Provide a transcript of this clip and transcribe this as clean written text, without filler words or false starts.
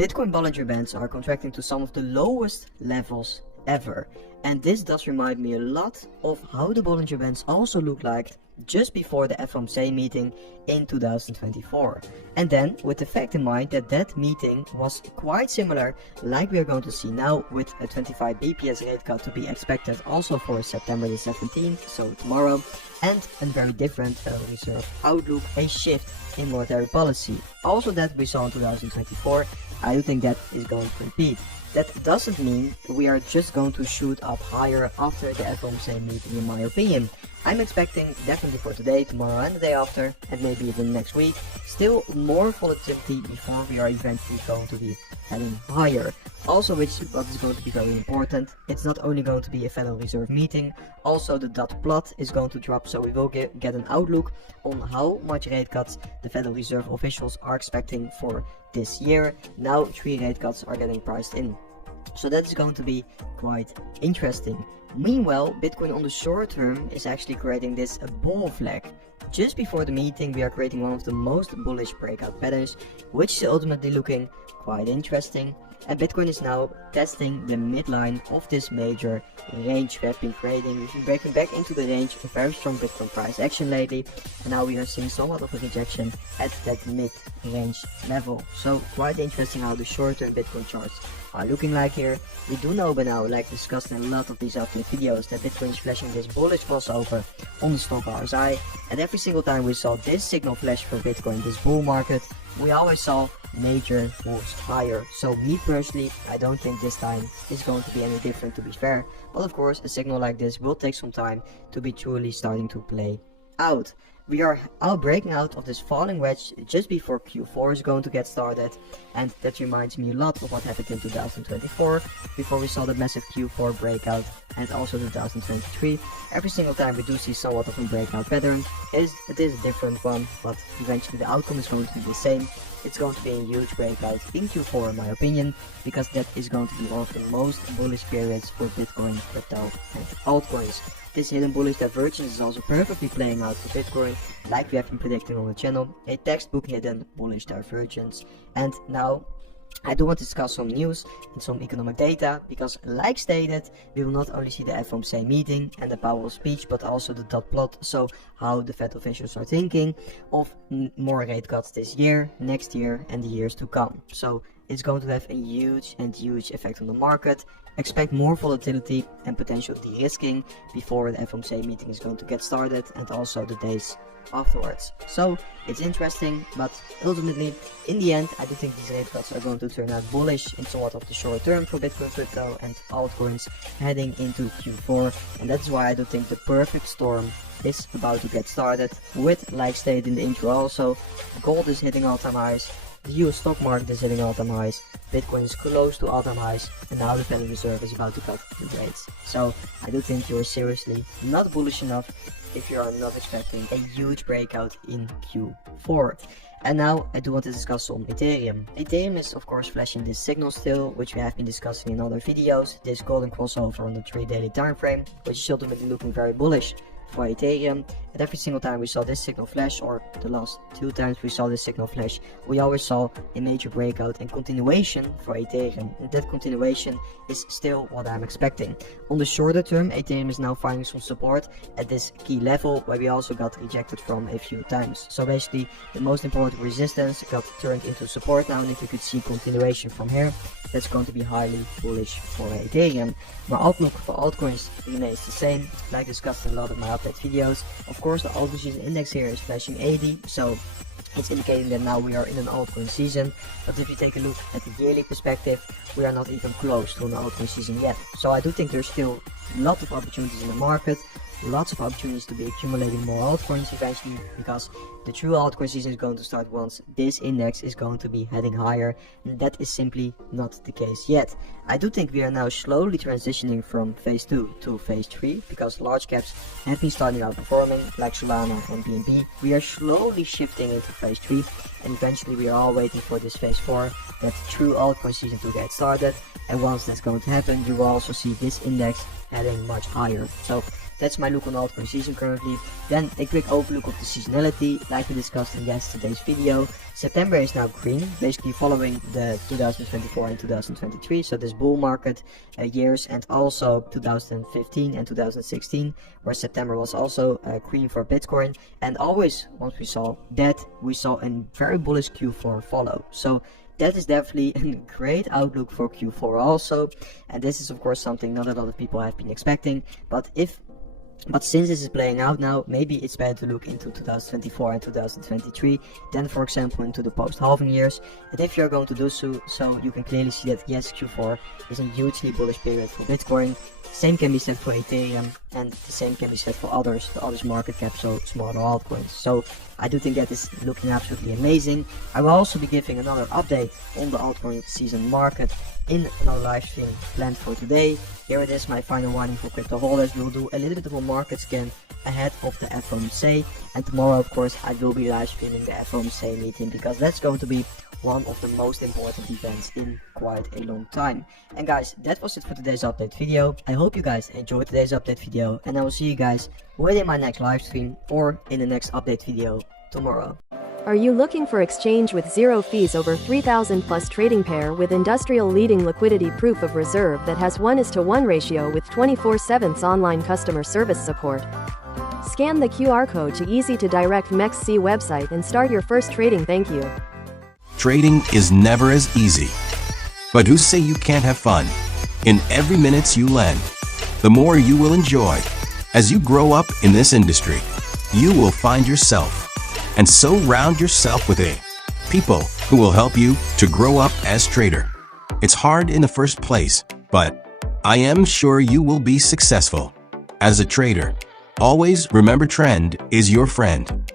Bitcoin Bollinger Bands are contracting to some of the lowest levels ever. And this does remind me a lot of how the Bollinger Bands also looked like just before the FOMC meeting in 2024. And then with the fact in mind that that meeting was quite similar like we are going to see now, with a 25 BPS rate cut to be expected also for September the 17th, so tomorrow, and a very different Federal Reserve outlook, a shift in monetary policy. Also that we saw in 2024, I do think that is going to repeat. That doesn't mean we are just going to shoot up higher after the FOMC meeting, in my opinion. I'm expecting definitely for today, tomorrow and the day after, and maybe even next week, still more volatility before we are eventually going to be heading higher. Also, what is going to be very important, it's not only going to be a Federal Reserve meeting, also the dot plot is going to drop, so we will get an outlook on how much rate cuts the Federal Reserve officials are expecting for this year. Now 3 rate cuts are getting priced in, so that is going to be quite interesting. Meanwhile, Bitcoin on the short term is actually creating this bull flag. Just before the meeting, we are creating one of the most bullish breakout patterns, which is ultimately looking quite interesting. And Bitcoin is now testing the midline of this major range we have been creating. We've been breaking back into the range, a very strong Bitcoin price action lately, and now we are seeing somewhat of a rejection at that mid-range level. So quite interesting how the short-term Bitcoin charts are looking like here. We do know by now, like discussed in a lot of these update videos, that Bitcoin is flashing this bullish crossover on the stock RSI, and every single time we saw this signal flash for Bitcoin, this bull market, we always saw major moves higher. So me personally, I don't think this time is going to be any different, to be fair, but of course a signal like this will take some time to be truly starting to play out. We are breaking out of this falling wedge just before Q4 is going to get started, and that reminds me a lot of what happened in 2024 before we saw the massive Q4 breakout, and also 2023. Every single time we do see somewhat of a breakout pattern. It is a different one, but eventually the outcome is going to be the same. It's going to be a huge breakout in Q4 in my opinion, because that is going to be one of the most bullish periods for Bitcoin, crypto and altcoins. This hidden bullish divergence is also perfectly playing out for Bitcoin, like we have been predicting on the channel, a textbook hidden bullish divergence. And now I do want to discuss some news and some economic data, because like stated, we will not only see the FOMC meeting and the Powell speech, but also the dot plot, so how the Fed officials are thinking of more rate cuts this year, next year and the years to come. So it's going to have a huge effect on the market. Expect more volatility and potential de-risking before the FOMC meeting is going to get started, and also the days afterwards. So it's interesting, but ultimately in the end I do think these rate cuts are going to turn out bullish in somewhat of the short term for Bitcoin, crypto and altcoins heading into Q4, and that's why I do think the perfect storm is about to get started with, like stated in the intro also, gold is hitting all-time highs, the US stock market is hitting all-time highs, Bitcoin is close to all-time highs, and now the Federal Reserve is about to cut the rates. So I do think you're seriously not bullish enough if you are not expecting a huge breakout in Q4. And now I do want to discuss some Ethereum. Ethereum is of course flashing this signal still, which we have been discussing in other videos, this golden crossover on the 3 daily time frame, which is ultimately looking very bullish for Ethereum. And every single time we saw this signal flash, or the last 2 times we saw this signal flash, we always saw a major breakout and continuation for Ethereum, and that continuation is still what I'm expecting. On the shorter term, Ethereum is now finding some support at this key level where we also got rejected from a few times. So basically the most important resistance got turned into support now, and if you could see continuation from here, that's going to be highly bullish for Ethereum. My outlook for altcoins remains the same, like discussed in a lot of my update videos. Of course, the altcoin season index here is flashing 80, so it's indicating that now we are in an altcoin season. But if you take a look at the yearly perspective, we are not even close to an altcoin season yet. So I do think there's still a lot of opportunities in the market, lots of opportunities to be accumulating more altcoins eventually, because the true altcoin season is going to start once this index is going to be heading higher, and that is simply not the case yet. I do think we are now slowly transitioning from phase 2 to phase 3, because large caps have been starting outperforming, like Solana and BNB. We are slowly shifting into phase 3, and eventually we are all waiting for this phase 4, that true altcoin season to get started. And once that's going to happen, you will also see this index heading much higher. So that's my look on altcoin season currently. Then a quick overlook of the seasonality, like we discussed in yesterday's video. September is now green, basically following the 2024 and 2023, so this bull market years, and also 2015 and 2016, where September was also green for Bitcoin. And always once we saw that, we saw a very bullish Q4 follow. So that is definitely a great outlook for Q4 also, and this is of course something not a lot of people have been expecting, but since this is playing out now, maybe it's better to look into 2024 and 2023 than, for example, into the post-halving years. And if you're going to do so, you can clearly see that yes, Q4 is a hugely bullish period for Bitcoin. Same can be said for Ethereum, and the same can be said for the others market cap, so smaller altcoins. So I do think that is looking absolutely amazing. I will also be giving another update on the altcoin season market in another live stream planned for today. Here it is, my final warning for crypto holders. We'll do a little bit of a market scan ahead of the FOMC, and tomorrow of course I will be live streaming the FOMC meeting, because that's going to be one of the most important events in quite a long time. And guys, that was it for today's update video. I hope you guys enjoyed today's update video, and I will see you guys within my next live stream or in the next update video tomorrow. Are you looking for exchange with zero fees over 3,000 plus trading pair with industrial leading liquidity proof of reserve that has 1:1 ratio with 24/7 online customer service support? Scan the QR code to easy to direct MEXC website and start your first trading. Thank you. Trading is never as easy. But who say you can't have fun? In every minute you lend, the more you will enjoy. As you grow up in this industry, you will find yourself, and so round yourself with people who will help you to grow up as trader. It's hard in the first place, but I am sure you will be successful. As a trader, always remember trend is your friend.